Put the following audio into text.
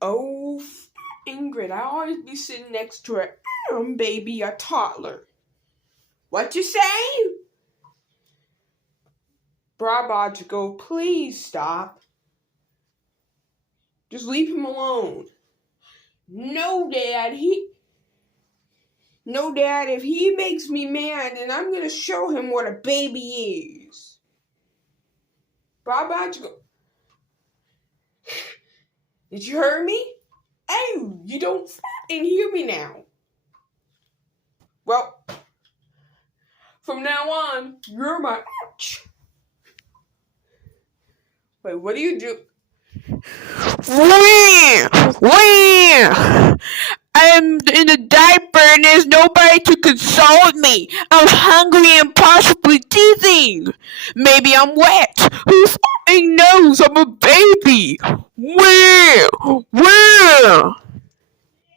Oh, Ingrid, I always be sitting next to a baby, a toddler. What you say? Brobgonal, please stop. Just leave him alone. No, Dad, if he makes me mad, then I'm gonna show him what a baby is. Brobgonal, did you hear me? Oh, you don't fucking hear me now. Well, from now on, you're my ouch. Wait, what do you do? I'm in a diaper and there's nobody to console me. I'm hungry and possibly teething. Maybe I'm wet. Who fucking knows? I'm a baby. Where?